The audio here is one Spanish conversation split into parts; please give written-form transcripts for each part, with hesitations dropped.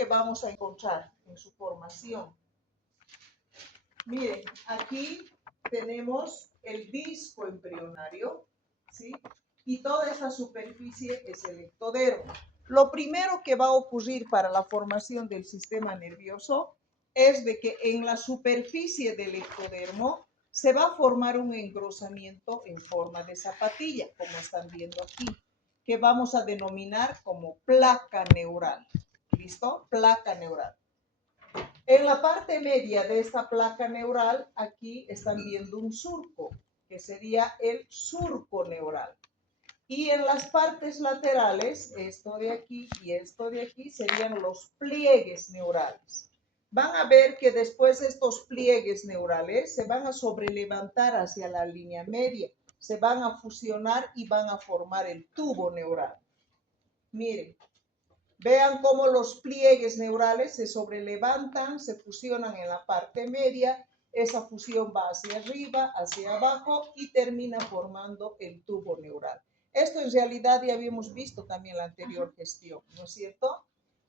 que vamos a encontrar en su formación. Miren, aquí tenemos el disco embrionario, ¿sí? Y toda esa superficie es el ectodermo. Lo primero que va a ocurrir para la formación del sistema nervioso es de que en la superficie del ectodermo se va a formar un engrosamiento en forma de zapatilla, como están viendo aquí, que vamos a denominar como placa neural. ¿Listo? Placa neural. En la parte media de esta placa neural, aquí están viendo un surco, que sería el surco neural. Y en las partes laterales, esto de aquí y esto de aquí, serían los pliegues neurales. Van a ver que después estos pliegues neurales se van a sobrelevantar hacia la línea media, se van a fusionar y van a formar el tubo neural. Miren. Vean cómo los pliegues neurales se sobrelevantan, se fusionan en la parte media, esa fusión va hacia arriba, hacia abajo y termina formando el tubo neural. Esto en realidad ya habíamos visto también en la anterior gestión, ¿no es cierto?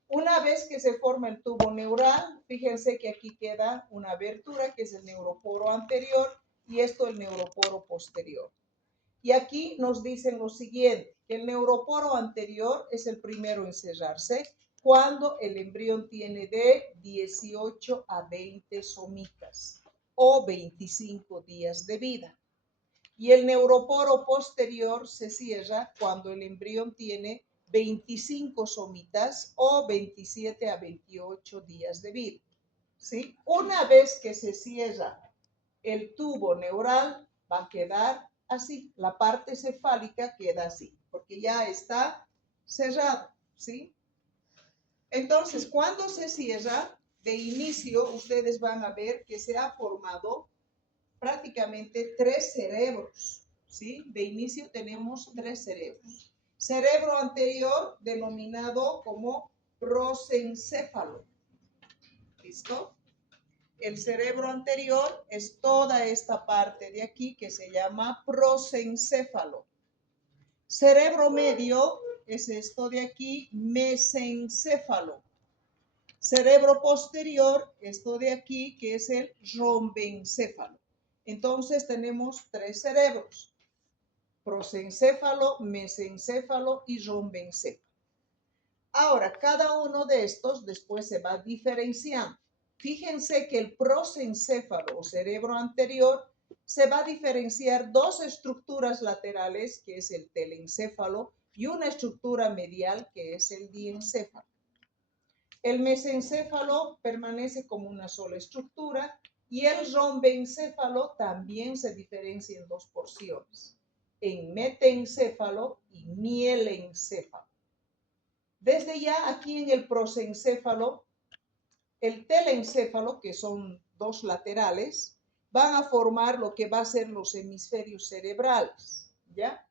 Una vez que se forma el tubo neural, fíjense que aquí queda una abertura que es el neuroporo anterior y esto el neuroporo posterior. Y aquí nos dicen lo siguiente, que el neuroporo anterior es el primero en cerrarse cuando el embrión tiene de 18 a 20 somitas o 25 días de vida. Y el neuroporo posterior se cierra cuando el embrión tiene 25 somitas o 27 a 28 días de vida. ¿Sí? Una vez que se cierra el tubo neural, va a quedar así, la parte cefálica queda así, porque ya está cerrado, ¿sí? Entonces, cuando se cierra, de inicio, ustedes van a ver que se ha formado prácticamente 3 cerebros, ¿sí? De inicio tenemos 3 cerebros. Cerebro anterior, denominado como prosencéfalo, ¿listo? El cerebro anterior es toda esta parte de aquí que se llama prosencéfalo. Cerebro medio es esto de aquí, mesencéfalo. Cerebro posterior, esto de aquí, que es el rombencéfalo. Entonces tenemos 3 cerebros, prosencéfalo, mesencéfalo y rombencéfalo. Ahora, cada uno de estos después se va diferenciando. Fíjense que el prosencéfalo o cerebro anterior se va a diferenciar 2 estructuras laterales, que es el telencéfalo, y una estructura medial, que es el diencéfalo. El mesencéfalo permanece como una sola estructura y el rombencéfalo también se diferencia en 2 porciones, en metencéfalo y mielencéfalo. Desde ya aquí en el prosencéfalo, el telencéfalo, que son 2 laterales, van a formar lo que va a ser los hemisferios cerebrales, ¿ya?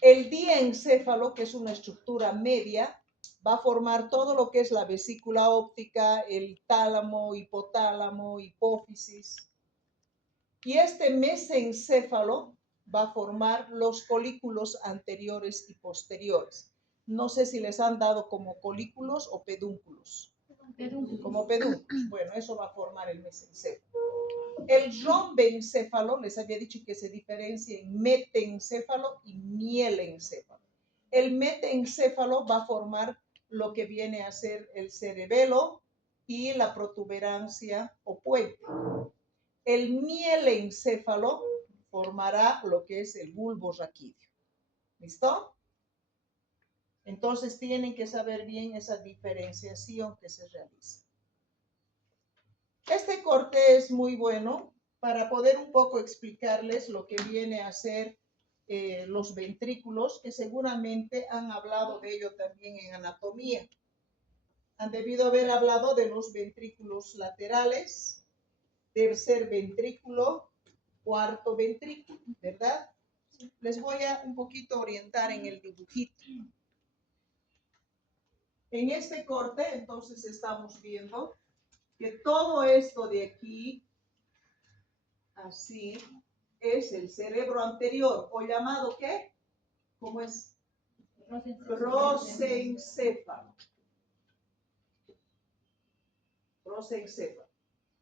El diencéfalo, que es una estructura media, va a formar todo lo que es la vesícula óptica, el tálamo, hipotálamo, hipófisis. Y este mesencéfalo va a formar los colículos anteriores y posteriores. No sé si les han dado como colículos o pedúnculos. Como pedúnculos. Bueno, eso va a formar el mesencéfalo. El rombencéfalo, les había dicho que se diferencia en metencéfalo y mielencéfalo. El metencéfalo va a formar lo que viene a ser el cerebelo y la protuberancia o puente. El mielencéfalo formará lo que es el bulbo raquídeo. ¿Listo? Entonces tienen que saber bien esa diferenciación que se realiza. Este corte es muy bueno para poder un poco explicarles lo que viene a ser los ventrículos, que seguramente han hablado de ello también en anatomía. Han debido haber hablado de los ventrículos laterales, tercer ventrículo, cuarto ventrículo, ¿verdad? Les voy a un poquito orientar en el dibujito. En este corte, entonces, estamos viendo que todo esto de aquí, así, es el cerebro anterior, o llamado, ¿qué? ¿Cómo es? Prosencéfalo. prosencéfalo.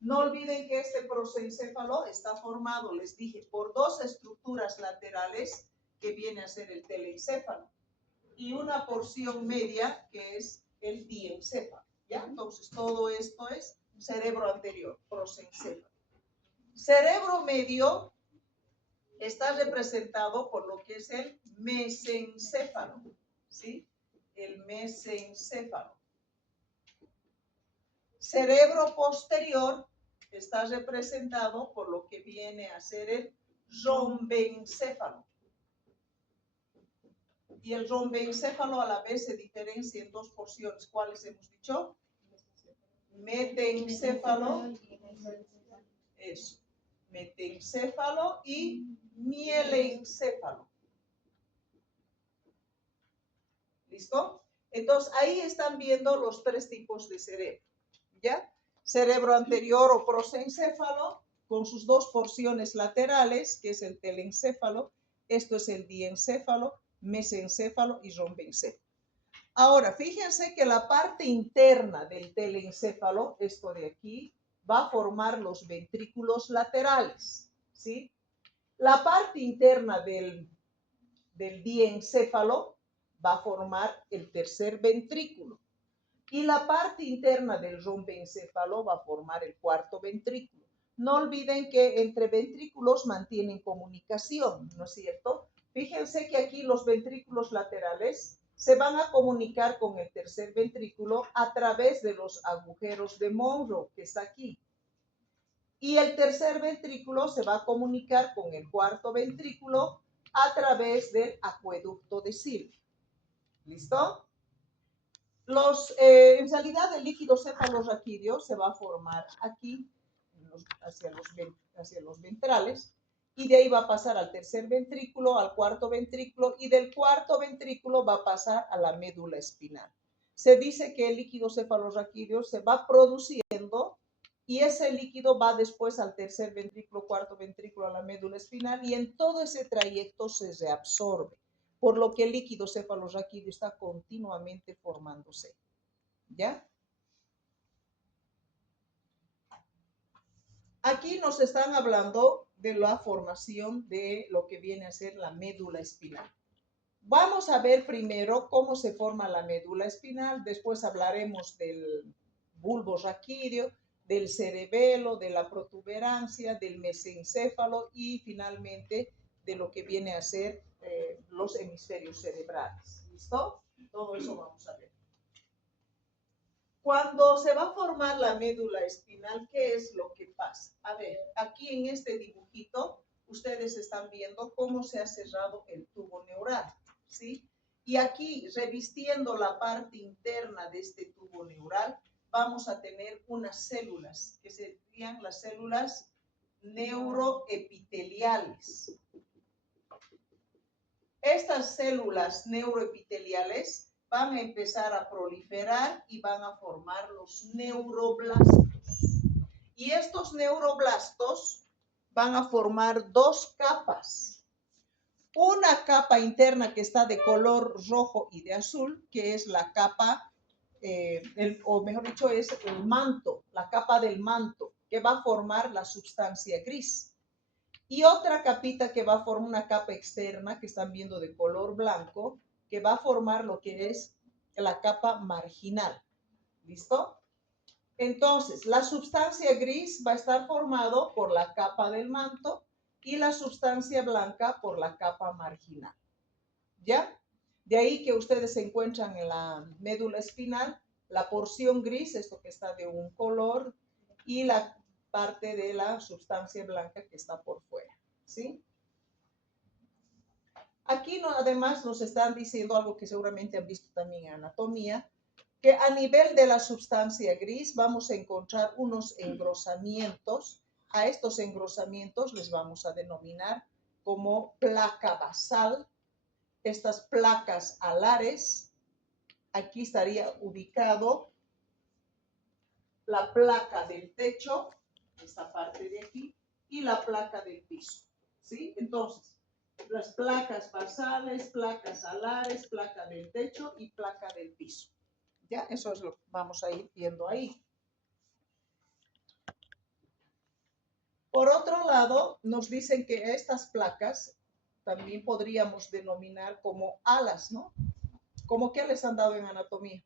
No olviden que este prosencéfalo está formado, les dije, por dos estructuras laterales que viene a ser el telencéfalo y una porción media que es el diencéfalo. ¿Ya? Entonces, todo esto es cerebro anterior, prosencéfalo. Cerebro medio está representado por lo que es el mesencéfalo, ¿sí? El mesencéfalo. Cerebro posterior está representado por lo que viene a ser el rombencéfalo. Y el rombencéfalo a la vez se diferencia en dos porciones. ¿Cuáles hemos dicho? Metencéfalo. Eso. Metencéfalo y mielencéfalo. ¿Listo? Entonces, ahí están viendo los tres tipos de cerebro. ¿Ya? Cerebro anterior o prosencéfalo, con sus dos porciones laterales, que es el telencéfalo. Esto es el diencéfalo, mesencéfalo y rombencéfalo. Ahora, fíjense que la parte interna del telencéfalo, esto de aquí, va a formar los ventrículos laterales, ¿sí? La parte interna del diencéfalo va a formar el tercer ventrículo. Y la parte interna del rombencéfalo va a formar el cuarto ventrículo. No olviden que entre ventrículos mantienen comunicación, ¿no es cierto? Fíjense que aquí los ventrículos laterales se van a comunicar con el tercer ventrículo a través de los agujeros de Monro, que está aquí. Y el tercer ventrículo se va a comunicar con el cuarto ventrículo a través del acueducto de Silvio. ¿Listo? En realidad el líquido cefalorraquídeo se va a formar aquí, hacia los ventrales, y de ahí va a pasar al tercer ventrículo, al cuarto ventrículo, y del cuarto ventrículo va a pasar a la médula espinal. Se dice que el líquido cefalorraquídeo se va produciendo y ese líquido va después al tercer ventrículo, cuarto ventrículo, a la médula espinal, y en todo ese trayecto se reabsorbe, por lo que el líquido cefalorraquídeo está continuamente formándose. ¿Ya? Aquí nos están hablando de la formación de lo que viene a ser la médula espinal. Vamos a ver primero cómo se forma la médula espinal, después hablaremos del bulbo raquídeo, del cerebelo, de la protuberancia, del mesencéfalo y finalmente de lo que viene a ser los hemisferios cerebrales. ¿Listo? Todo eso vamos a ver. Cuando se va a formar la médula espinal, ¿qué es lo que pasa? A ver, aquí en este dibujito, ustedes están viendo cómo se ha cerrado el tubo neural, ¿sí? Y aquí, revistiendo la parte interna de este tubo neural, vamos a tener unas células, que serían las células neuroepiteliales. Estas células neuroepiteliales van a empezar a proliferar y van a formar los neuroblastos. Y estos neuroblastos van a formar dos capas. Una capa interna que está de color rojo y de azul, que es la capa, o mejor dicho, es el manto, la capa del manto, que va a formar la sustancia gris. Y otra capita que va a formar una capa externa, que están viendo de color blanco, que va a formar lo que es la capa marginal. ¿Listo? Entonces, la sustancia gris va a estar formado por la capa del manto y la sustancia blanca por la capa marginal. ¿Ya? De ahí que ustedes se encuentran en la médula espinal, la porción gris, esto que está de un color, y la parte de la sustancia blanca que está por fuera, ¿sí? Aquí además nos están diciendo algo que seguramente han visto también en anatomía, que a nivel de la sustancia gris vamos a encontrar unos engrosamientos. A estos engrosamientos les vamos a denominar como placa basal. Estas placas alares, aquí estaría ubicado la placa del techo, esta parte de aquí, y la placa del piso, ¿sí? Entonces, las placas basales, placas alares, placa del techo y placa del piso. Ya, eso es lo que vamos a ir viendo ahí. Por otro lado, nos dicen que estas placas también podríamos denominar como alas, ¿no? ¿Cómo que les han dado en anatomía?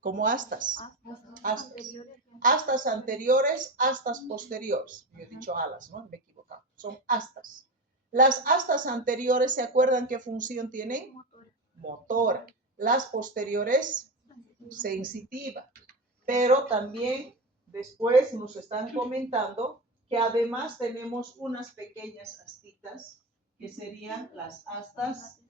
Como astas. Astas. Astas anteriores, astas posteriores. Yo he dicho alas, ¿no? Me he equivocado. Son astas. Las astas anteriores, ¿se acuerdan qué función tienen? Motora. Las posteriores, sensitiva. Pero también después nos están comentando que además tenemos unas pequeñas astitas que serían las astas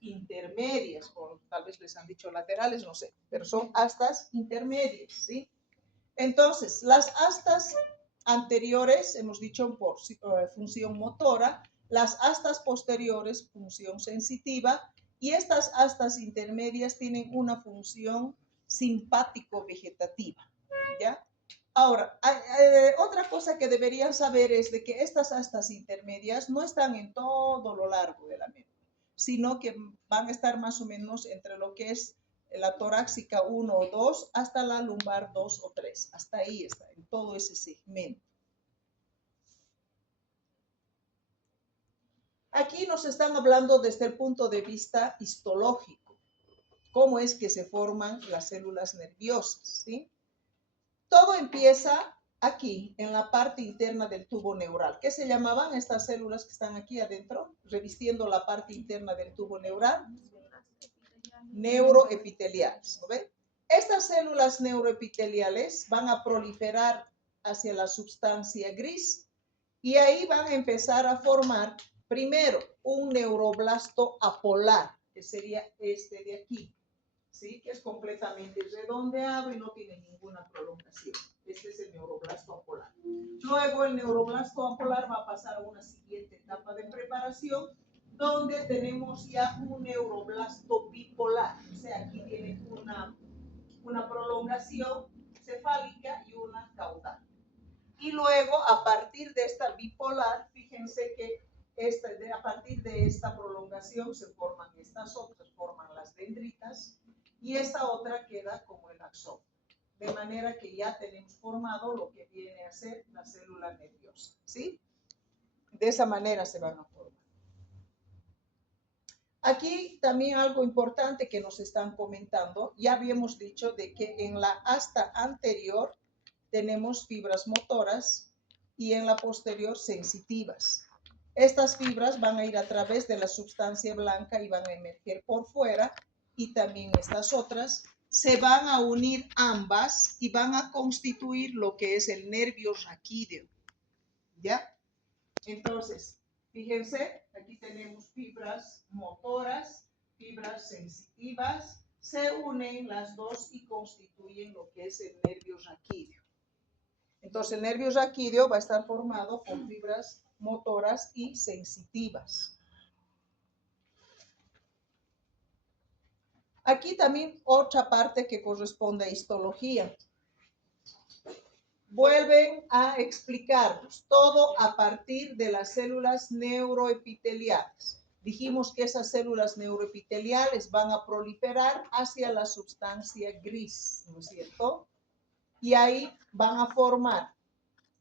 intermedias, o tal vez les han dicho laterales, no sé, pero son astas intermedias, ¿sí? Entonces, las astas anteriores, hemos dicho por función motora, las astas posteriores, función sensitiva, y estas astas intermedias tienen una función simpático-vegetativa, ¿ya? Ahora, otra cosa que deberían saber es de que estas astas intermedias no están en todo lo largo de la médula, sino que van a estar más o menos entre lo que es la torácica 1 o 2 hasta la lumbar 2 o 3. Hasta ahí está, en todo ese segmento. Aquí nos están hablando desde el punto de vista histológico, cómo es que se forman las células nerviosas, ¿sí? Todo empieza aquí, en la parte interna del tubo neural. ¿Qué se llamaban estas células que están aquí adentro, revistiendo la parte interna del tubo neural? Neuroepiteliales, ¿no ven? Estas células neuroepiteliales van a proliferar hacia la sustancia gris y ahí van a empezar a formar primero un neuroblasto apolar, que sería este de aquí, ¿sí? Que es completamente redondeado y no tiene ninguna prolongación. Este es el neuroblasto apolar. Luego el neuroblasto apolar va a pasar a una siguiente etapa de preparación, donde tenemos ya un neuroblasto bipolar. O sea, aquí tiene una prolongación cefálica y una caudal. Y luego, a partir de esta bipolar, fíjense que a partir de esta prolongación se forman estas otras, forman las dendritas, y esta otra queda como el axón. De manera que ya tenemos formado lo que viene a ser la célula nerviosa, ¿sí? De esa manera se van a formar. Aquí también algo importante que nos están comentando, ya habíamos dicho de que en la asta anterior tenemos fibras motoras y en la posterior sensitivas. Estas fibras van a ir a través de la sustancia blanca y van a emerger por fuera, y también estas otras se van a unir ambas y van a constituir lo que es el nervio raquídeo, ¿ya? Entonces, fíjense, aquí tenemos fibras motoras, fibras sensitivas, se unen las dos y constituyen lo que es el nervio raquídeo. Entonces, el nervio raquídeo va a estar formado por fibras motoras y sensitivas. Aquí también otra parte que corresponde a histología. Vuelven a explicarnos todo a partir de las células neuroepiteliales. Dijimos que esas células neuroepiteliales van a proliferar hacia la sustancia gris, ¿no es cierto? Y ahí van a formar,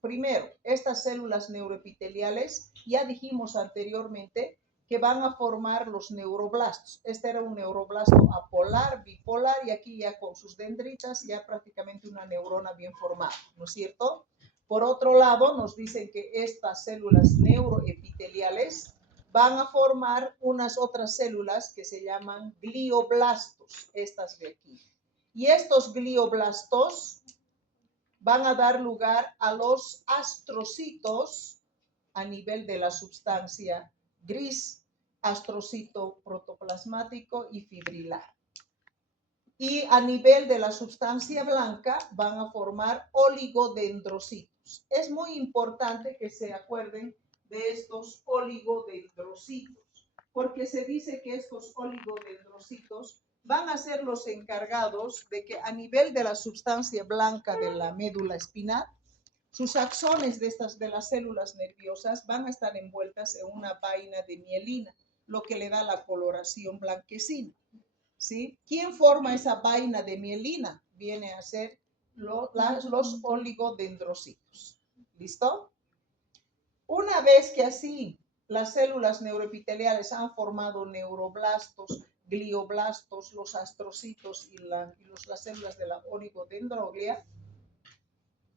primero, estas células neuroepiteliales, ya dijimos anteriormente que van a formar los neuroblastos. Este era un neuroblasto apolar, bipolar, y aquí ya con sus dendritas, ya prácticamente una neurona bien formada, ¿no es cierto? Por otro lado, nos dicen que estas células neuroepiteliales van a formar unas otras células que se llaman glioblastos, estas de aquí. Y estos glioblastos van a dar lugar a los astrocitos a nivel de la sustancia gris, astrocito protoplasmático y fibrilar. Y a nivel de la sustancia blanca van a formar oligodendrocitos. Es muy importante que se acuerden de estos oligodendrocitos, porque se dice que estos oligodendrocitos van a ser los encargados de que a nivel de la sustancia blanca de la médula espinal, sus axones de las células nerviosas van a estar envueltas en una vaina de mielina, lo que le da la coloración blanquecina, ¿sí? ¿Quién forma esa vaina de mielina? Viene a ser los oligodendrocitos. ¿Listo? Una vez que así las células neuroepiteliales han formado neuroblastos, glioblastos, los astrocitos y las células de la oligodendroglia,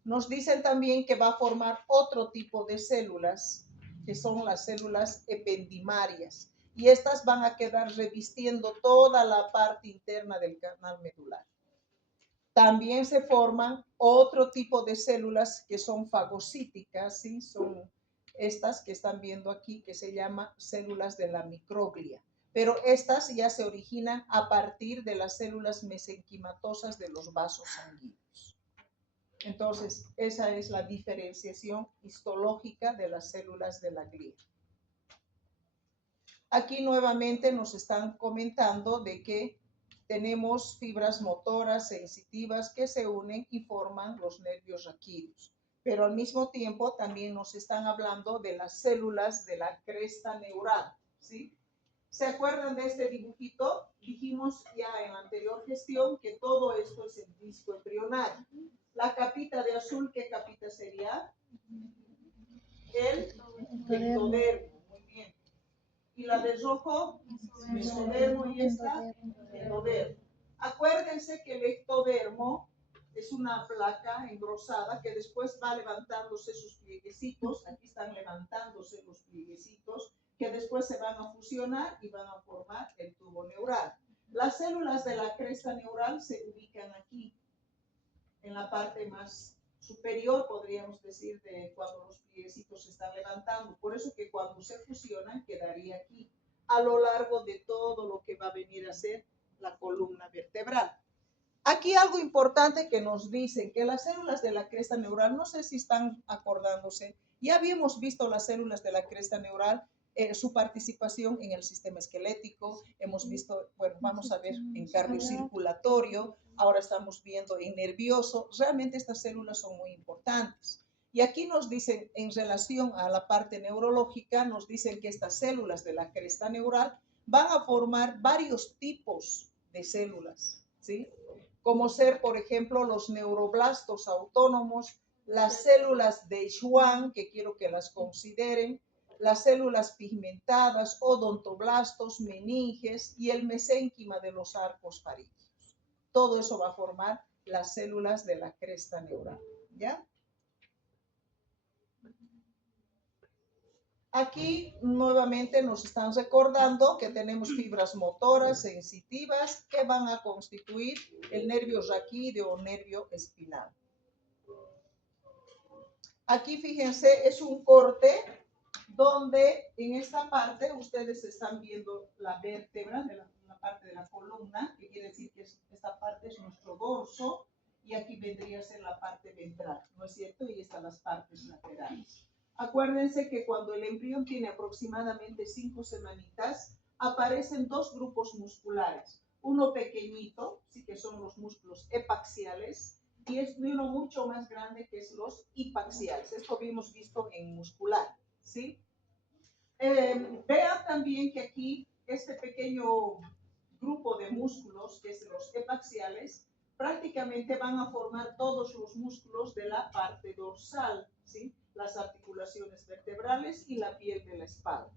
nos dicen también que va a formar otro tipo de células, que son las células ependimarias. Y estas van a quedar revistiendo toda la parte interna del canal medular. También se forman otro tipo de células que son fagocíticas, ¿sí? Son estas que están viendo aquí, que se llaman células de la microglia. Pero estas ya se originan a partir de las células mesenquimatosas de los vasos sanguíneos. Entonces, esa es la diferenciación histológica de las células de la glia. Aquí nuevamente nos están comentando de que tenemos fibras motoras sensitivas que se unen y forman los nervios raquídeos. Pero al mismo tiempo también nos están hablando de las células de la cresta neural, ¿sí? ¿Se acuerdan de este dibujito? Dijimos ya en la anterior gestión que todo esto es el disco embrionario. La capita de azul, ¿qué capita sería? El ectodermo, muy bien. Y la de rojo, mesodermo, y esta, endodermo. Acuérdense que el ectodermo es una placa engrosada que después va levantándose sus plieguecitos, aquí están levantándose los plieguecitos, que después se van a fusionar y van a formar el tubo neural. Las células de la cresta neural se ubican aquí, en la parte más superior, podríamos decir, de cuando los plieguecitos se están levantando. Por eso que cuando se fusionan, quedaría aquí, a lo largo de todo lo que va a venir a ser la columna vertebral. Aquí algo importante que nos dicen, que las células de la cresta neural, no sé si están acordándose, ya habíamos visto las células de la cresta neural, su participación en el sistema esquelético, hemos visto, bueno, vamos a ver en cardiocirculatorio, ahora estamos viendo en nervioso, realmente estas células son muy importantes. Y aquí nos dicen, en relación a la parte neurológica, nos dicen que estas células de la cresta neural van a formar varios tipos de células, ¿sí? Como ser, por ejemplo, los neuroblastos autónomos, las células de Schwann, que quiero que las consideren, las células pigmentadas, odontoblastos, meninges y el mesénquima de los arcos faríneos. Todo eso va a formar las células de la cresta neural, ¿ya? Aquí nuevamente nos están recordando que tenemos fibras motoras sensitivas que van a constituir el nervio raquídeo o nervio espinal. Aquí fíjense, es un corte donde en esta parte ustedes están viendo la vértebra de la parte de la columna, que quiere decir que esta parte es nuestro dorso, y aquí vendría a ser la parte ventral, ¿no es cierto? Y están las partes laterales. Acuérdense que cuando el embrión tiene aproximadamente 5 semanitas, aparecen dos grupos musculares. Uno pequeñito, sí, que son los músculos epaxiales, y es uno mucho más grande que es los hipaxiales. Esto habíamos visto en muscular, ¿sí? Vean también que aquí este pequeño grupo de músculos, que es los epaxiales, prácticamente van a formar todos los músculos de la parte dorsal, ¿sí? Las articulaciones vertebrales y la piel de la espalda.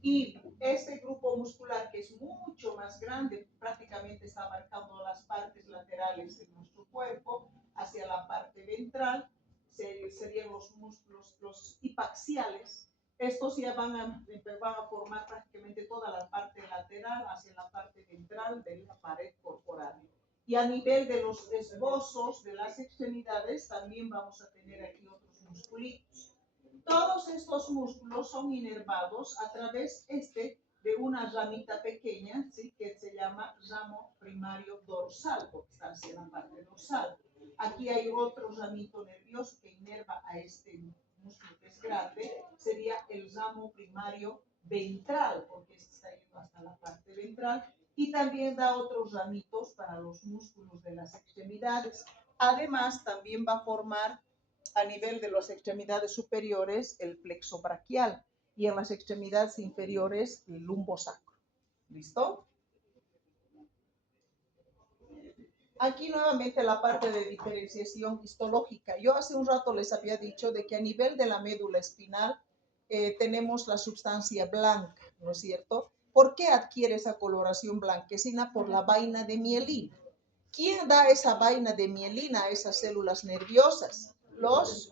Y este grupo muscular, que es mucho más grande, prácticamente está abarcando las partes laterales de nuestro cuerpo, hacia la parte ventral, serían los músculos, los hipaxiales. Estos ya van a formar prácticamente toda la parte lateral hacia la parte ventral de la pared corporal. Y a nivel de los esbozos de las extremidades, también vamos a tener aquí otros musculitos. Todos estos músculos son inervados a través de una ramita pequeña, ¿sí? Que se llama ramo primario dorsal, porque está hacia la parte dorsal. Aquí hay otro ramito nervioso que inerva a este músculo que es grande, sería el ramo primario ventral, porque este está yendo hasta la parte ventral, y también da otros ramitos para los músculos de las extremidades. Además, también va a formar a nivel de las extremidades superiores el plexo braquial y en las extremidades inferiores el lumbosacro. ¿Listo? Aquí nuevamente la parte de diferenciación histológica. Yo hace un rato les había dicho de que a nivel de la médula espinal tenemos la sustancia blanca, ¿no es cierto? ¿Por qué adquiere esa coloración blanquecina? Por la vaina de mielina. ¿Quién da esa vaina de mielina a esas células nerviosas? Los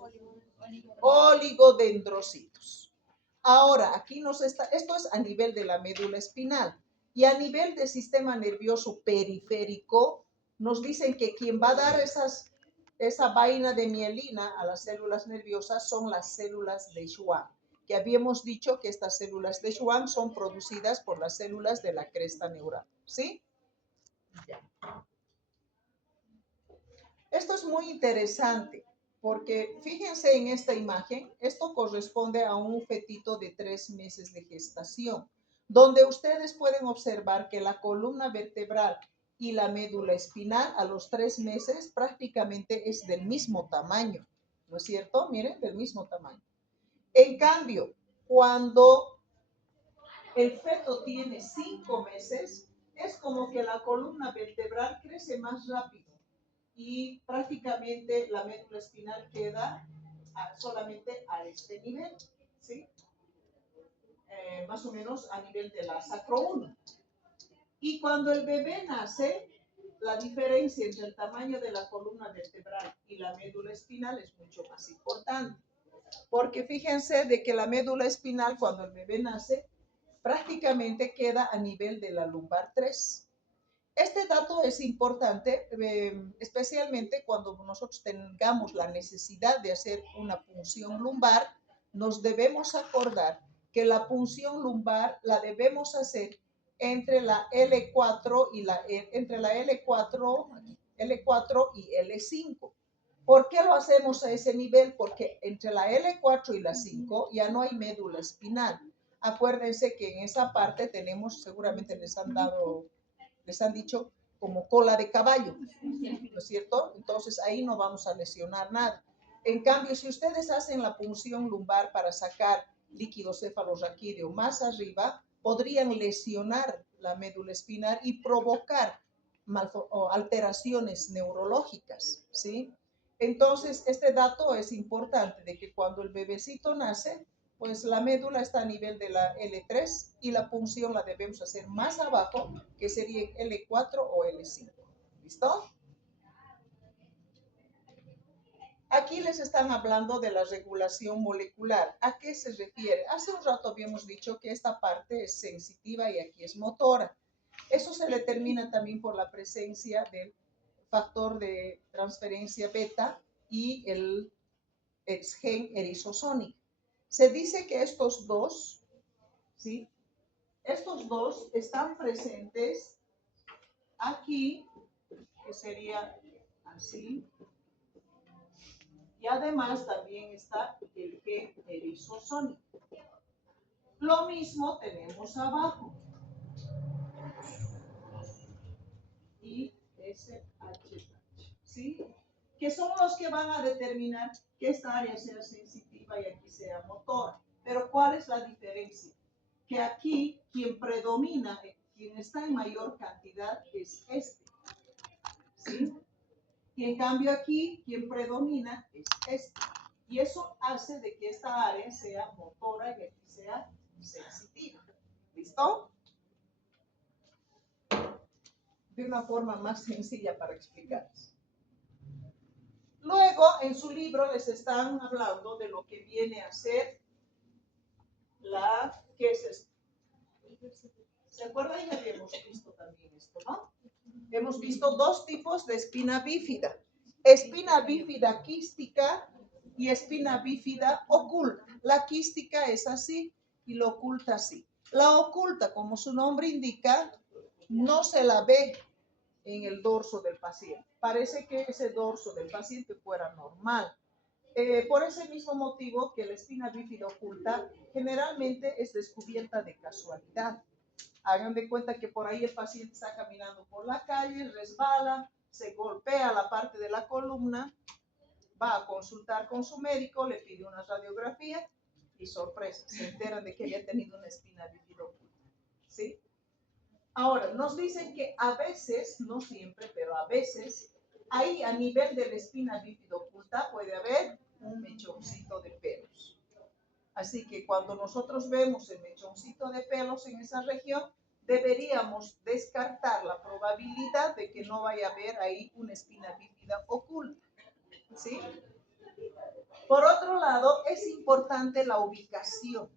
oligodendrocitos. Ahora, aquí esto es a nivel de la médula espinal. Y a nivel del sistema nervioso periférico, nos dicen que quien va a dar esa vaina de mielina a las células nerviosas son las células de Schwann, que habíamos dicho que estas células de Schwann son producidas por las células de la cresta neural, ¿sí? Ya. Esto es muy interesante porque fíjense en esta imagen, esto corresponde a un fetito de 3 meses de gestación, donde ustedes pueden observar que la columna vertebral y la médula espinal a los 3 meses prácticamente es del mismo tamaño, ¿no es cierto? Miren, del mismo tamaño. En cambio, cuando el feto tiene 5 meses, es como que la columna vertebral crece más rápido y prácticamente la médula espinal queda solamente a este nivel, ¿sí? Más o menos a nivel de la sacro 1. Y cuando el bebé nace, la diferencia entre el tamaño de la columna vertebral y la médula espinal es mucho más importante. Porque fíjense de que la médula espinal, cuando el bebé nace, prácticamente queda a nivel de la lumbar 3. Este dato es importante, especialmente cuando nosotros tengamos la necesidad de hacer una punción lumbar, nos debemos acordar que la punción lumbar la debemos hacer entre la L4 y entre la L4 y L5. ¿Por qué lo hacemos a ese nivel? Porque entre la L4 y la 5 ya no hay médula espinal. Acuérdense que en esa parte tenemos, seguramente les han dicho como cola de caballo, ¿no es cierto? Entonces ahí no vamos a lesionar nada. En cambio, si ustedes hacen la punción lumbar para sacar líquido cefalorraquídeo más arriba, podrían lesionar la médula espinal y provocar alteraciones neurológicas, ¿sí? Entonces, este dato es importante de que cuando el bebecito nace, pues la médula está a nivel de la L3 y la punción la debemos hacer más abajo, que sería L4 o L5. ¿Listo? Aquí les están hablando de la regulación molecular. ¿A qué se refiere? Hace un rato habíamos dicho que esta parte es sensitiva y aquí es motora. Eso se determina también por la presencia del factor de transferencia beta y el gen erizosónico. Se dice que estos dos, ¿sí? Estos dos están presentes aquí, que sería así, y además también está el gen erizosónico. Lo mismo tenemos abajo. Y SHH, ¿sí? Que son los que van a determinar que esta área sea sensitiva y aquí sea motora. Pero ¿cuál es la diferencia? Que aquí quien predomina, quien está en mayor cantidad es este, ¿sí? Y en cambio aquí quien predomina es este. Y eso hace de que esta área sea motora y aquí sea sensitiva. ¿Listo? De una forma más sencilla para explicarles. Luego, en su libro les están hablando de lo que viene a ser ¿qué es esto? ¿Se acuerdan? Ya habíamos visto también esto, ¿no? Hemos visto dos tipos de espina bífida. Espina bífida quística y espina bífida oculta. La quística es así y la oculta así. La oculta, como su nombre indica, no se la ve en el dorso del paciente. Parece que ese dorso del paciente fuera normal. Por ese mismo motivo que la espina bífida oculta generalmente es descubierta de casualidad. Hagan de cuenta que por ahí el paciente está caminando por la calle, resbala, se golpea la parte de la columna, va a consultar con su médico, le pide una radiografía y sorpresa, se enteran de que había tenido una espina bífida oculta. ¿Sí? Ahora, nos dicen que a veces, no siempre, pero a veces, ahí a nivel de la espina bífida oculta puede haber un mechoncito de pelos. Así que cuando nosotros vemos el mechoncito de pelos en esa región, deberíamos descartar la probabilidad de que no vaya a haber ahí una espina bífida oculta. ¿Sí? Por otro lado, es importante la ubicación.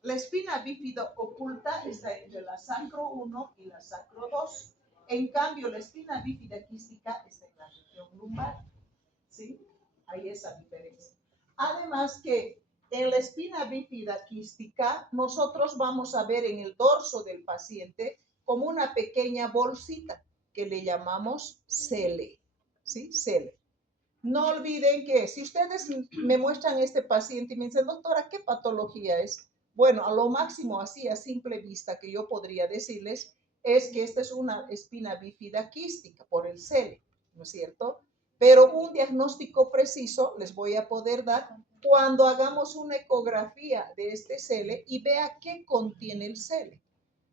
La espina bífida oculta está entre la sacro 1 y la sacro 2. En cambio, la espina bífida quística está en la región lumbar. ¿Sí? Hay esa diferencia. Además que en la espina bífida quística, nosotros vamos a ver en el dorso del paciente como una pequeña bolsita que le llamamos cele. ¿Sí? Cele. No olviden que si ustedes me muestran este paciente y me dicen, doctora, ¿qué patología es? Bueno, a lo máximo así a simple vista que yo podría decirles es que esta es una espina bífida quística por el cele, ¿no es cierto? Pero un diagnóstico preciso les voy a poder dar cuando hagamos una ecografía de este cele y vea qué contiene el cele.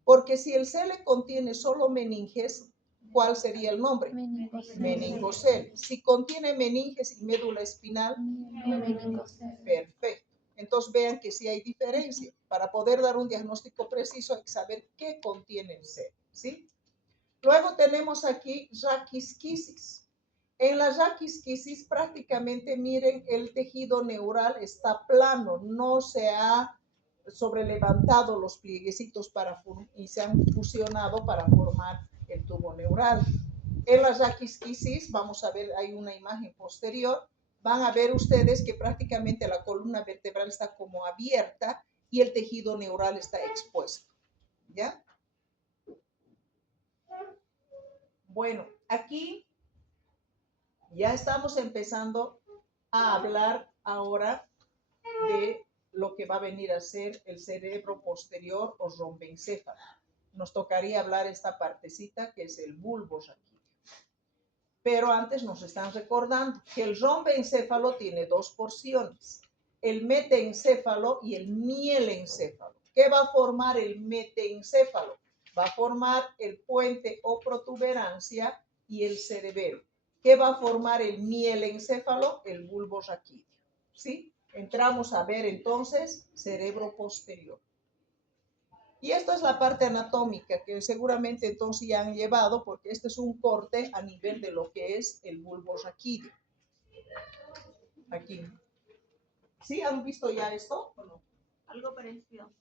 Porque si el cele contiene solo meninges, ¿cuál sería el nombre? Meningocele. Si contiene meninges y médula espinal, perfecto. Entonces vean que sí hay diferencia. Para poder dar un diagnóstico preciso hay que saber qué contiene el cele, ¿sí? Luego tenemos aquí raquisquisis. En la raquisquisis prácticamente, miren, el tejido neural está plano, no se ha sobrelevantado los plieguecitos y se han fusionado para formar el tubo neural. En la raquisquisis, vamos a ver, hay una imagen posterior, van a ver ustedes que prácticamente la columna vertebral está como abierta y el tejido neural está expuesto, ¿ya? Bueno, aquí ya estamos empezando a hablar ahora de lo que va a venir a ser el cerebro posterior o romboencéfalo. Nos tocaría hablar esta partecita que es el bulbo raquídeo. Pero antes nos están recordando que el romboencéfalo tiene dos porciones, el metencéfalo y el mielencéfalo. ¿Qué va a formar el metencéfalo? Va a formar el puente o protuberancia y el cerebelo. ¿Qué va a formar el mielencéfalo? El bulbo raquídeo. ¿Sí? Entramos a ver entonces cerebro posterior. Y esto es la parte anatómica que seguramente entonces ya han llevado porque este es un corte a nivel de lo que es el bulbo raquídeo. Aquí. ¿Sí han visto ya esto o no? Algo parecido.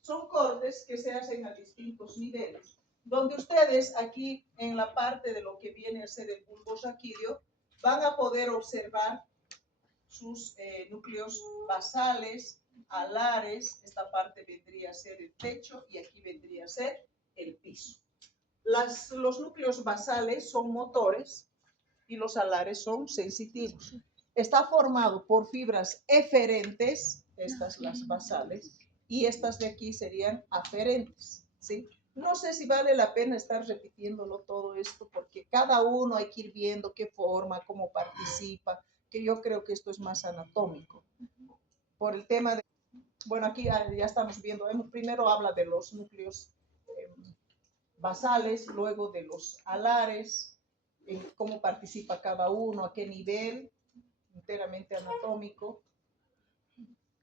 Son cortes que se hacen a distintos niveles, donde ustedes aquí en la parte de lo que viene a ser el bulbo raquídeo van a poder observar sus núcleos basales, alares, esta parte vendría a ser el techo y aquí vendría a ser el piso. Los núcleos basales son motores y los alares son sensitivos. Está formado por fibras eferentes, estas las basales, y estas de aquí serían aferentes, ¿sí? No sé si vale la pena estar repitiéndolo todo esto porque cada uno hay que ir viendo qué forma, cómo participa, que yo creo que esto es más anatómico. Por el tema de, bueno, aquí ya estamos viendo, primero habla de los núcleos basales, luego de los alares, cómo participa cada uno, a qué nivel, enteramente anatómico.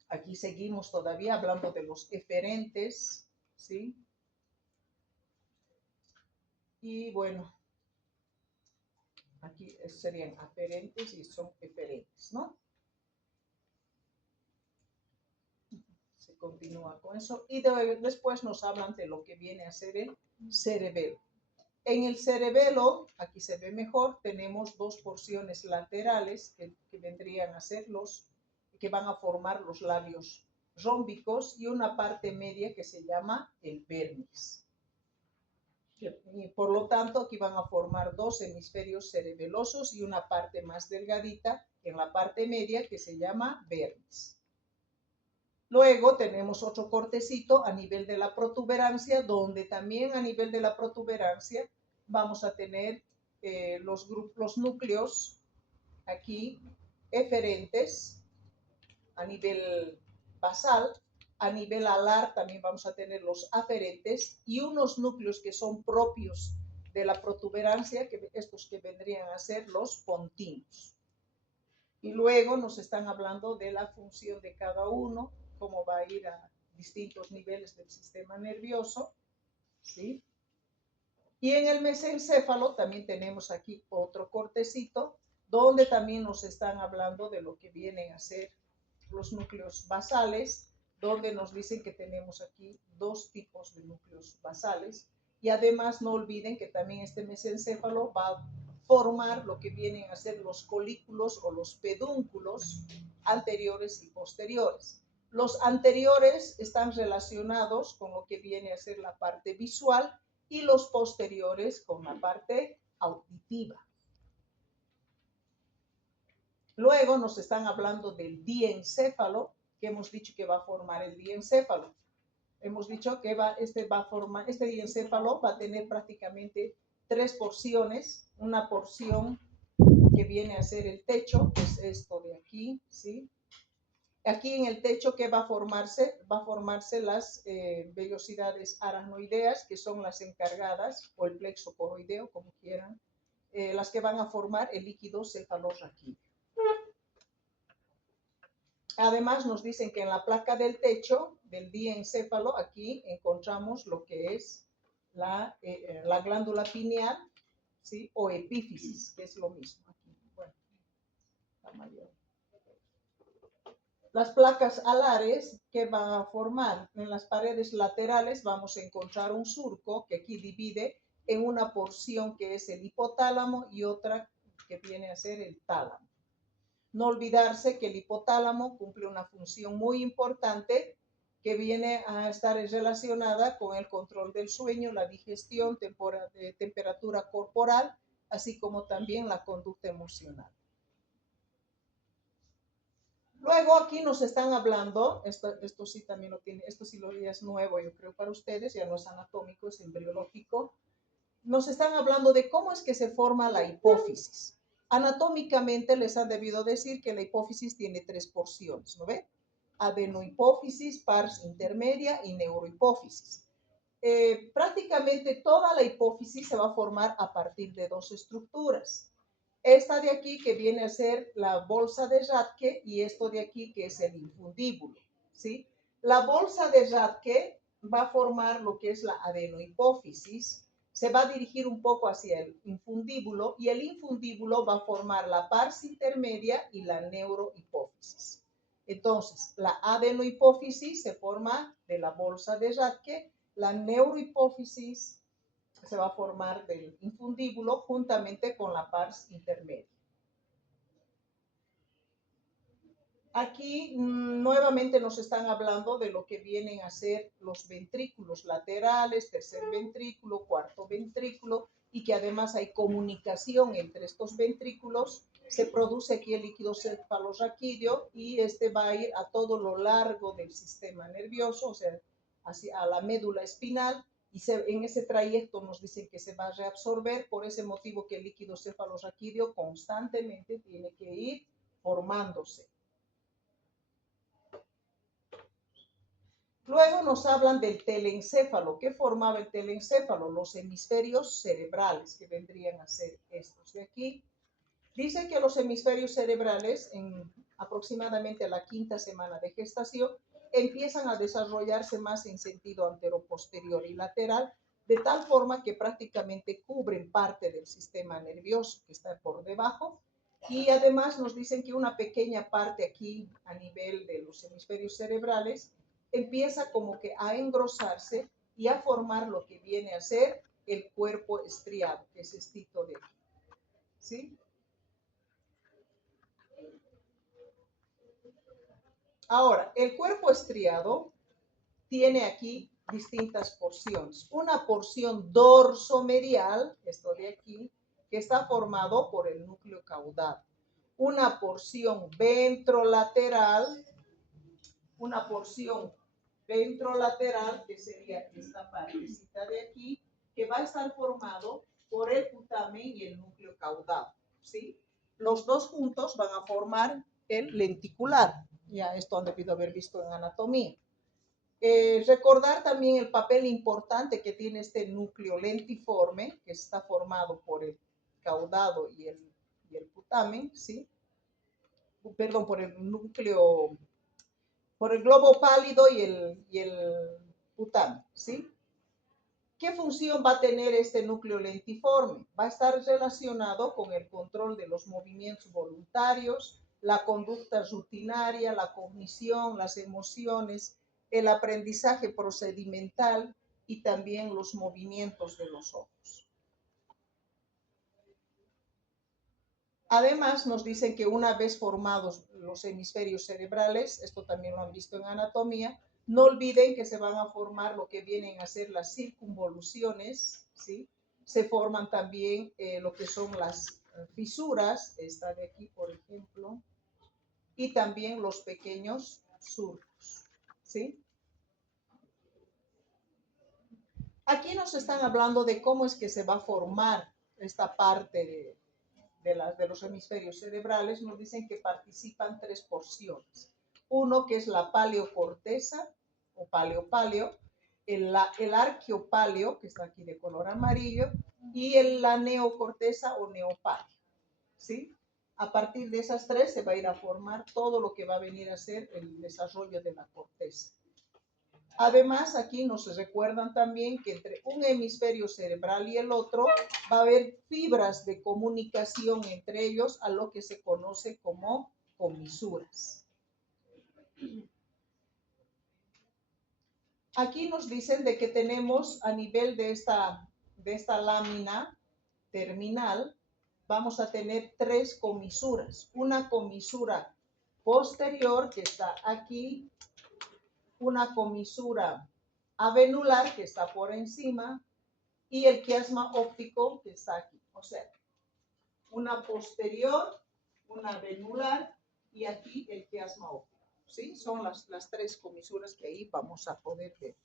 Aquí seguimos todavía hablando de los eferentes, ¿sí? Y bueno, aquí serían aferentes y son eferentes, ¿no? Se continúa con eso. Y después nos hablan de lo que viene a ser el cerebelo. En el cerebelo, aquí se ve mejor, tenemos dos porciones laterales que vendrían a ser que van a formar los labios rómbicos y una parte media que se llama el vérnix. Y por lo tanto, aquí van a formar dos hemisferios cerebelosos y una parte más delgadita en la parte media que se llama vérnix. Luego tenemos otro cortecito a nivel de la protuberancia, donde también a nivel de la protuberancia vamos a tener los núcleos aquí eferentes a nivel basal A nivel alar también vamos a tener los aferentes y unos núcleos que son propios de la protuberancia, que estos que vendrían a ser los pontinos. Y luego nos están hablando de la función de cada uno, cómo va a ir a distintos niveles del sistema nervioso, ¿sí? Y en el mesencéfalo también tenemos aquí otro cortecito, donde también nos están hablando de lo que vienen a ser los núcleos basales, donde nos dicen que tenemos aquí dos tipos de núcleos basales. Y además no olviden que también este mesencéfalo va a formar lo que vienen a ser los colículos o los pedúnculos anteriores y posteriores. Los anteriores están relacionados con lo que viene a ser la parte visual y los posteriores con la parte auditiva. Luego nos están hablando del diencéfalo, que hemos dicho que va a formar el diencéfalo. Hemos dicho que este diencéfalo va a tener prácticamente tres porciones. Una porción que viene a ser el techo, que es esto de aquí, ¿sí? Aquí en el techo, ¿qué va a formarse? Va a formarse las vellosidades aracnoideas, que son las encargadas, o el plexo coroideo, como quieran, las que van a formar el líquido cefalorraquídeo. Además, nos dicen que en la placa del techo del diencéfalo, aquí encontramos lo que es la glándula pineal, ¿sí? O epífisis, que es lo mismo. Aquí, bueno, la mayor. Las placas alares que van a formar en las paredes laterales, vamos a encontrar un surco que aquí divide en una porción que es el hipotálamo y otra que viene a ser el tálamo. No olvidarse que el hipotálamo cumple una función muy importante que viene a estar relacionada con el control del sueño, la digestión, temperatura corporal, así como también la conducta emocional. Luego aquí nos están hablando, esto sí también lo tiene, esto sí lo es nuevo, yo creo, para ustedes, ya no es anatómico, es embriológico. Nos están hablando de cómo es que se forma la hipófisis. Anatómicamente les han debido decir que la hipófisis tiene tres porciones, ¿no ve? Adenohipófisis, pars intermedia y neurohipófisis. Prácticamente toda la hipófisis se va a formar a partir de dos estructuras. Esta de aquí que viene a ser la bolsa de Rathke y esto de aquí que es el infundíbulo, ¿sí? La bolsa de Rathke va a formar lo que es la adenohipófisis, se va a dirigir un poco hacia el infundíbulo y el infundíbulo va a formar la pars intermedia y la neurohipófisis. Entonces, la adenohipófisis se forma de la bolsa de Rathke, la neurohipófisis se va a formar del infundíbulo juntamente con la pars intermedia. Aquí nuevamente nos están hablando de lo que vienen a ser los ventrículos laterales, tercer ventrículo, cuarto ventrículo, y que además hay comunicación entre estos ventrículos. Se produce aquí el líquido cefalorraquídeo y este va a ir a todo lo largo del sistema nervioso, o sea, hacia a la médula espinal, y en ese trayecto nos dicen que se va a reabsorber, por ese motivo que el líquido cefalorraquídeo constantemente tiene que ir formándose. Luego nos hablan del telencéfalo. ¿Qué formaba el telencéfalo? Los hemisferios cerebrales, que vendrían a ser estos de aquí. Dice que los hemisferios cerebrales, en aproximadamente la quinta semana de gestación, empiezan a desarrollarse más en sentido anteroposterior y lateral, de tal forma que prácticamente cubren parte del sistema nervioso que está por debajo. Y además nos dicen que una pequeña parte aquí a nivel de los hemisferios cerebrales empieza como que a engrosarse y a formar lo que viene a ser el cuerpo estriado, que es esto de aquí. ¿Sí? Ahora, el cuerpo estriado tiene aquí distintas porciones. Una porción dorsomedial, esto de aquí, que está formado por el núcleo caudal. Una porción ventrolateral, que sería esta partecita de aquí, que va a estar formado por el putamen y el núcleo caudal, ¿sí? Los dos juntos van a formar el lenticular. Ya esto han debido haber visto en anatomía. Recordar también el papel importante que tiene este núcleo lentiforme, que está formado por el caudado y el putamen, ¿sí? Perdón, por el núcleo, por el globo pálido y el putamen, ¿sí? ¿Qué función va a tener este núcleo lentiforme? Va a estar relacionado con el control de los movimientos voluntarios, la conducta rutinaria, la cognición, las emociones, el aprendizaje procedimental y también los movimientos de los ojos. Además, nos dicen que una vez formados los hemisferios cerebrales, esto también lo han visto en anatomía, no olviden que se van a formar lo que vienen a ser las circunvoluciones, ¿sí? Se forman también lo que son las fisuras, esta de aquí, por ejemplo, y también los pequeños surcos, ¿sí? Aquí nos están hablando de cómo es que se va a formar esta parte de los hemisferios cerebrales. Nos dicen que participan 3 porciones. Uno que es la paleocorteza o paleo-paleo, el arqueopaleo, que está aquí de color amarillo, y la neocorteza o neopaleo, ¿sí? A partir de esas 3 se va a ir a formar todo lo que va a venir a ser el desarrollo de la corteza. Además, aquí nos recuerdan también que entre un hemisferio cerebral y el otro va a haber fibras de comunicación entre ellos, a lo que se conoce como comisuras. Aquí nos dicen de que tenemos a nivel de esta lámina terminal, vamos a tener 3 comisuras. Una comisura posterior que está aquí, una comisura avenular que está por encima y el quiasma óptico que está aquí. O sea, una posterior, una avenular y aquí el quiasma óptico. ¿Sí? Son las 3 comisuras que ahí vamos a poder ver.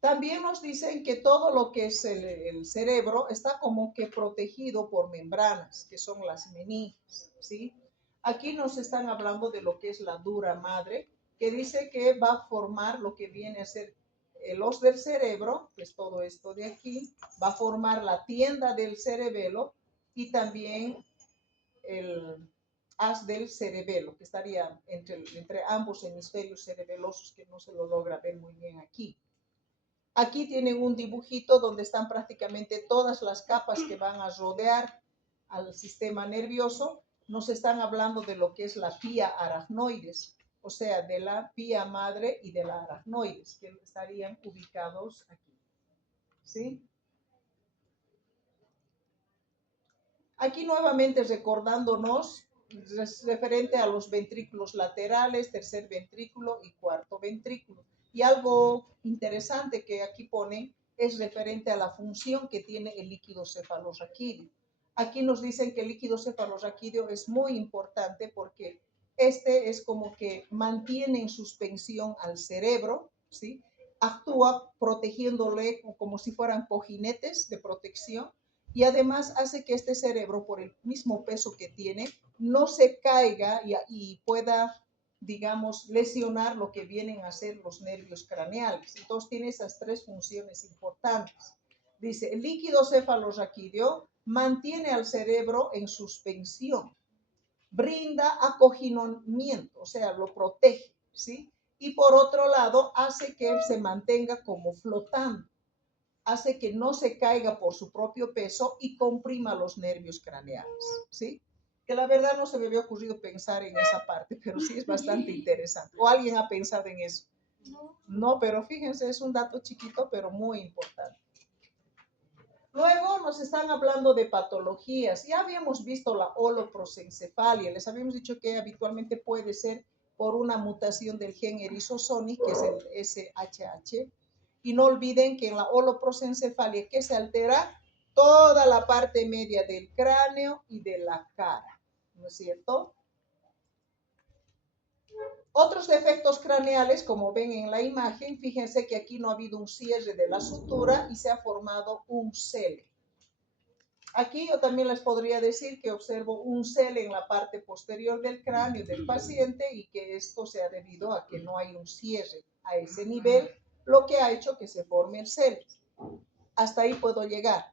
También nos dicen que todo lo que es el cerebro está como que protegido por membranas, que son las meninges, ¿sí? Aquí nos están hablando de lo que es la dura madre, que dice que va a formar lo que viene a ser el os del cerebro, que es todo esto de aquí, va a formar la tienda del cerebelo y también el haz del cerebelo, que estaría entre ambos hemisferios cerebelosos, que no se lo logra ver muy bien aquí. Aquí tienen un dibujito donde están prácticamente todas las capas que van a rodear al sistema nervioso. Nos están hablando de lo que es la pía aracnoides, o sea, de la pía madre y de la aracnoides, que estarían ubicados aquí. ¿Sí? Aquí nuevamente recordándonos referente a los ventrículos laterales, tercer ventrículo y cuarto ventrículo. Y algo interesante que aquí ponen es referente a la función que tiene el líquido cefalorraquídeo. Aquí nos dicen que el líquido cefalorraquídeo es muy importante porque este es como que mantiene en suspensión al cerebro, ¿sí? Actúa protegiéndole como si fueran cojinetes de protección y además hace que este cerebro, por el mismo peso que tiene, no se caiga y pueda, digamos, lesionar lo que vienen a ser los nervios craneales. Entonces tiene esas 3 funciones importantes. Dice, el líquido cefalorraquídeo mantiene al cerebro en suspensión, brinda acoginamiento, o sea, lo protege, ¿sí? Y por otro lado, hace que se mantenga como flotando, hace que no se caiga por su propio peso y comprima los nervios craneales, ¿sí? Que la verdad no se me había ocurrido pensar en esa parte, pero sí es bastante interesante. ¿O alguien ha pensado en eso? No, pero fíjense, es un dato chiquito, pero muy importante. Luego nos están hablando de patologías. Ya habíamos visto la holoprosencefalia. Les habíamos dicho que habitualmente puede ser por una mutación del gen erizosónico, que es el SHH. Y no olviden que en la holoprosencefalia, ¿qué se altera? Toda la parte media del cráneo y de la cara, ¿no es cierto? Otros defectos craneales, como ven en la imagen, fíjense que aquí no ha habido un cierre de la sutura y se ha formado un cele. Aquí yo también les podría decir que observo un cele en la parte posterior del cráneo del paciente y que esto se ha debido a que no hay un cierre a ese nivel, lo que ha hecho que se forme el cele. Hasta ahí puedo llegar.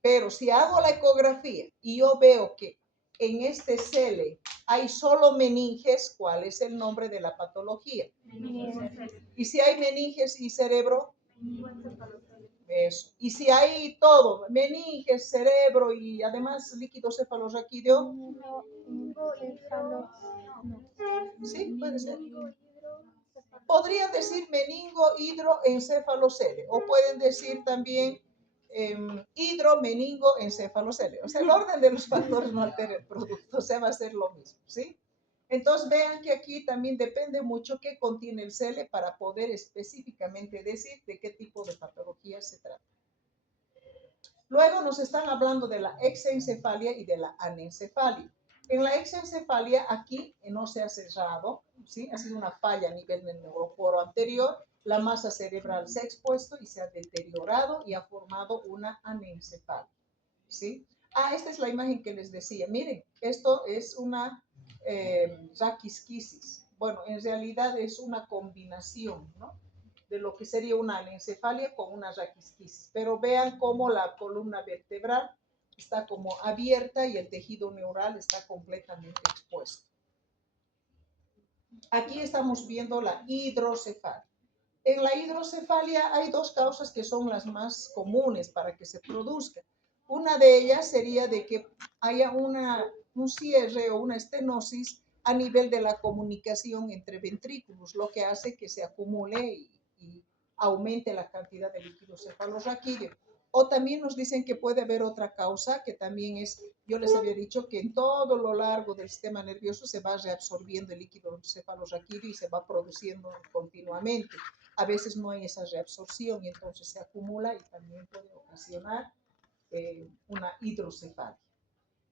Pero si hago la ecografía y yo veo que en este cele hay solo meninges, ¿cuál es el nombre de la patología? Y si hay meninges y cerebro, eso. Y si hay todo, meninges, cerebro y además líquido cefalorraquídeo, sí, puede ser. Podrían decir meningo hidroencefalocele o pueden decir también hidromeningo encefalocele. O sea, el orden de los factores no altera el producto, o sea, va a ser lo mismo, ¿sí? Entonces vean que aquí también depende mucho qué contiene el cele para poder específicamente decir de qué tipo de patología se trata. Luego nos están hablando de la exencefalia y de la anencefalia. En la exencefalia aquí no se ha cerrado, ¿sí? Ha sido una falla a nivel del neuroporo anterior, la masa cerebral se ha expuesto y se ha deteriorado y ha formado una anencefalia, ¿sí? Esta es la imagen que les decía. Miren, esto es una raquisquisis. Bueno, en realidad es una combinación, ¿no?, de lo que sería una anencefalia con una raquisquisis. Pero vean cómo la columna vertebral está como abierta y el tejido neural está completamente expuesto. Aquí estamos viendo la hidrocefalia. En la hidrocefalia hay dos causas que son las más comunes para que se produzca. Una de ellas sería de que haya un cierre o una estenosis a nivel de la comunicación entre ventrículos, lo que hace que se acumule y aumente la cantidad de líquido cefalorraquídeo. O también nos dicen que puede haber otra causa, que también es, yo les había dicho que en todo lo largo del sistema nervioso se va reabsorbiendo el líquido cefalorraquídeo y se va produciendo continuamente. A veces no hay esa reabsorción y entonces se acumula y también puede ocasionar una hidrocefalia.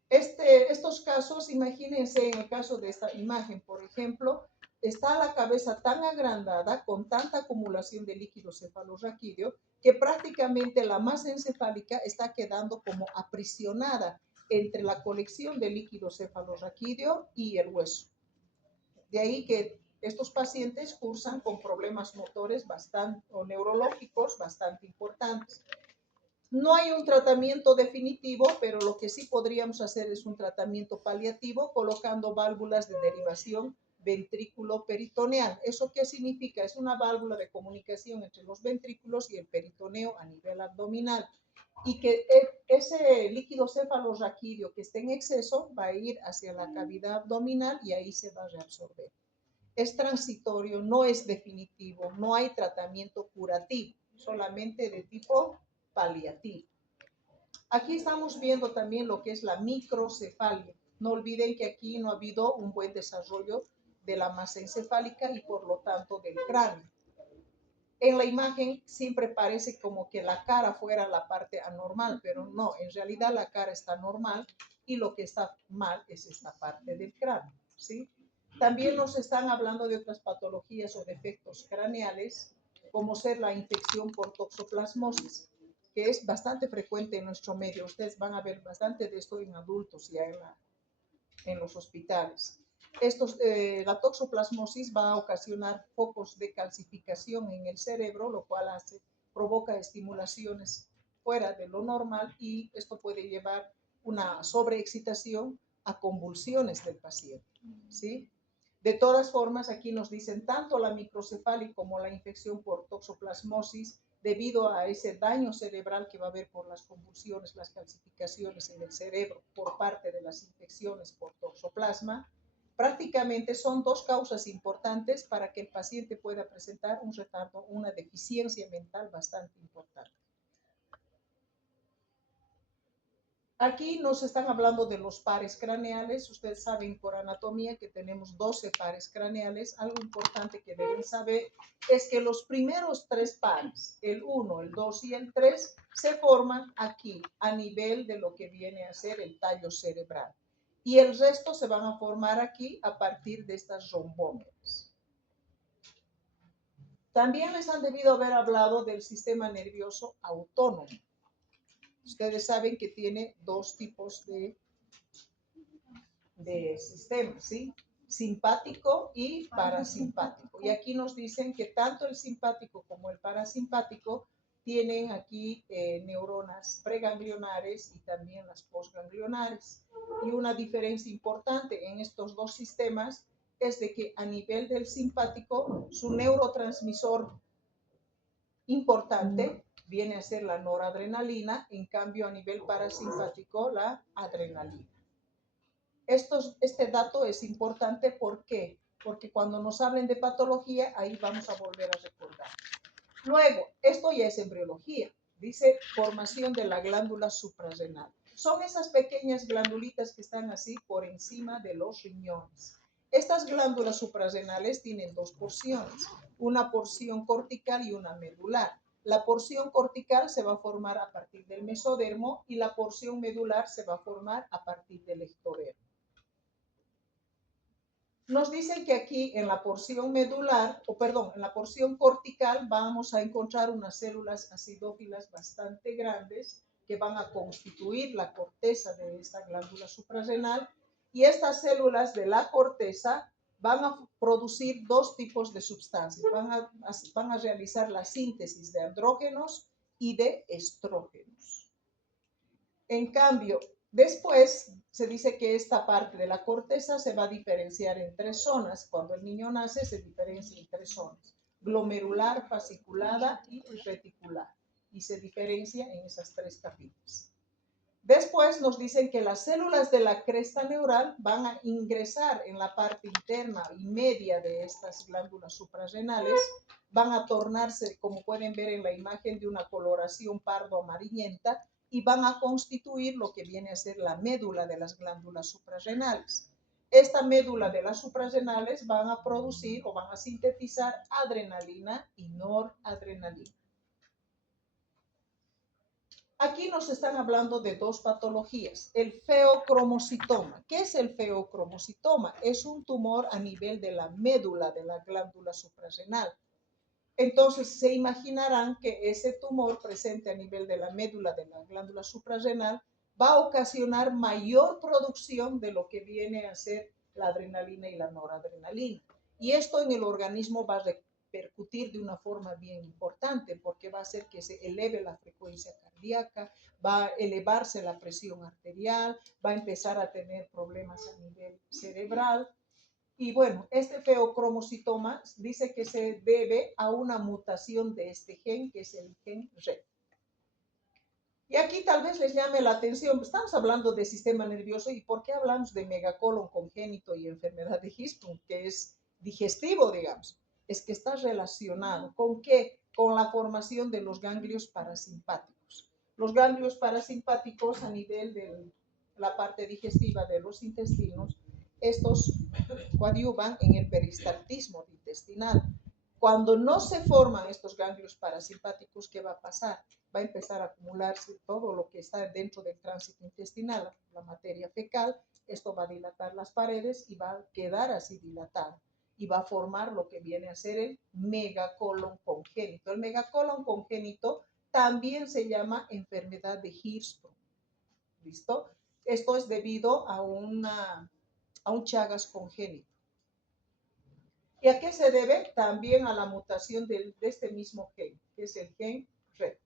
Estos casos, imagínense en el caso de esta imagen, por ejemplo, está la cabeza tan agrandada con tanta acumulación de líquido cefalorraquídeo que prácticamente la masa encefálica está quedando como aprisionada entre la colección de líquido cefalorraquídeo y el hueso. De ahí que estos pacientes cursan con problemas motores o neurológicos bastante importantes. No hay un tratamiento definitivo, pero lo que sí podríamos hacer es un tratamiento paliativo colocando válvulas de derivación ventrículo-peritoneal. ¿Eso qué significa? Es una válvula de comunicación entre los ventrículos y el peritoneo a nivel abdominal. Y que ese líquido cefalorraquídeo que esté en exceso va a ir hacia la cavidad abdominal y ahí se va a reabsorber. Es transitorio, no es definitivo, no hay tratamiento curativo, solamente de tipo paliativo. Aquí estamos viendo también lo que es la microcefalia. No olviden que aquí no ha habido un buen desarrollo de la masa encefálica y por lo tanto del cráneo. En la imagen siempre parece como que la cara fuera la parte anormal, pero no, en realidad la cara está normal y lo que está mal es esta parte del cráneo, ¿sí? También nos están hablando de otras patologías o defectos craneales, como ser la infección por toxoplasmosis, que es bastante frecuente en nuestro medio. Ustedes van a ver bastante de esto en adultos ya en los hospitales. La toxoplasmosis va a ocasionar focos de calcificación en el cerebro, lo cual provoca estimulaciones fuera de lo normal y esto puede llevar una sobreexcitación a convulsiones del paciente, ¿sí? De todas formas, aquí nos dicen tanto la microcefalia como la infección por toxoplasmosis, debido a ese daño cerebral que va a haber por las convulsiones, las calcificaciones en el cerebro por parte de las infecciones por toxoplasma, prácticamente son dos causas importantes para que el paciente pueda presentar un retardo, una deficiencia mental bastante importante. Aquí nos están hablando de los pares craneales. Ustedes saben por anatomía que tenemos 12 pares craneales. Algo importante que deben saber es que los primeros 3 pares, el 1, el 2 y el 3, se forman aquí a nivel de lo que viene a ser el tallo cerebral. Y el resto se van a formar aquí a partir de estas rombómeras. También les han debido haber hablado del sistema nervioso autónomo. Ustedes saben que tiene dos tipos de sistemas, ¿sí? Simpático y parasimpático. Y aquí nos dicen que tanto el simpático como el parasimpático tienen aquí neuronas preganglionares y también las postganglionares. Y una diferencia importante en estos dos sistemas es de que a nivel del simpático, su neurotransmisor importante viene a ser la noradrenalina, en cambio a nivel parasimpático la adrenalina. Este dato es importante, ¿por qué? Porque cuando nos hablen de patología, ahí vamos a volver a recordar. Luego, esto ya es embriología. Dice formación de la glándula suprarrenal. Son esas pequeñas glandulitas que están así por encima de los riñones. Estas glándulas suprarrenales tienen dos porciones, una porción cortical y una medular. La porción cortical se va a formar a partir del mesodermo y la porción medular se va a formar a partir del ectodermo. Nos dicen que aquí en la porción medular, en la porción cortical vamos a encontrar unas células acidófilas bastante grandes que van a constituir la corteza de esta glándula suprarrenal, y estas células de la corteza van a producir dos tipos de sustancias, van a realizar la síntesis de andrógenos y de estrógenos. En cambio, después se dice que esta parte de la corteza se va a diferenciar en tres zonas. Cuando el niño nace se diferencia en tres zonas: glomerular, fasciculada y reticular. Y se diferencia en esas tres capitas. Después nos dicen que las células de la cresta neural van a ingresar en la parte interna y media de estas glándulas suprarrenales, van a tornarse, como pueden ver en la imagen, de una coloración pardo amarillenta, y van a constituir lo que viene a ser la médula de las glándulas suprarrenales. Esta médula de las suprarrenales van a producir o van a sintetizar adrenalina y noradrenalina. Aquí nos están hablando de dos patologías. El feocromocitoma. ¿Qué es el feocromocitoma? Es un tumor a nivel de la médula de la glándula suprarrenal. Entonces se imaginarán que ese tumor presente a nivel de la médula de la glándula suprarrenal va a ocasionar mayor producción de lo que viene a ser la adrenalina y la noradrenalina. Y esto en el organismo va a repercutir de una forma bien importante, porque va a hacer que se eleve la frecuencia cardíaca, va a elevarse la presión arterial, va a empezar a tener problemas a nivel cerebral. Y bueno, este feocromocitoma dice que se debe a una mutación de este gen, que es el gen RET. Y aquí tal vez les llame la atención, estamos hablando de sistema nervioso, ¿y por qué hablamos de megacolon congénito y enfermedad de Hirschsprung, que es digestivo, digamos? Es que está relacionado ¿con qué? Con la formación de los ganglios parasimpáticos. Los ganglios parasimpáticos a nivel de la parte digestiva de los intestinos, estos coadyuvan en el peristaltismo intestinal. Cuando no se forman estos ganglios parasimpáticos, ¿qué va a pasar? Va a empezar a acumularse todo lo que está dentro del tránsito intestinal, la materia fecal. Esto va a dilatar las paredes y va a quedar así dilatado, y va a formar lo que viene a ser el megacolon congénito. El megacolon congénito también se llama enfermedad de Hirschsprung. ¿Listo? Esto es debido a un Chagas congénito. ¿Y a qué se debe? También a la mutación de este mismo gen, que es el gen RET.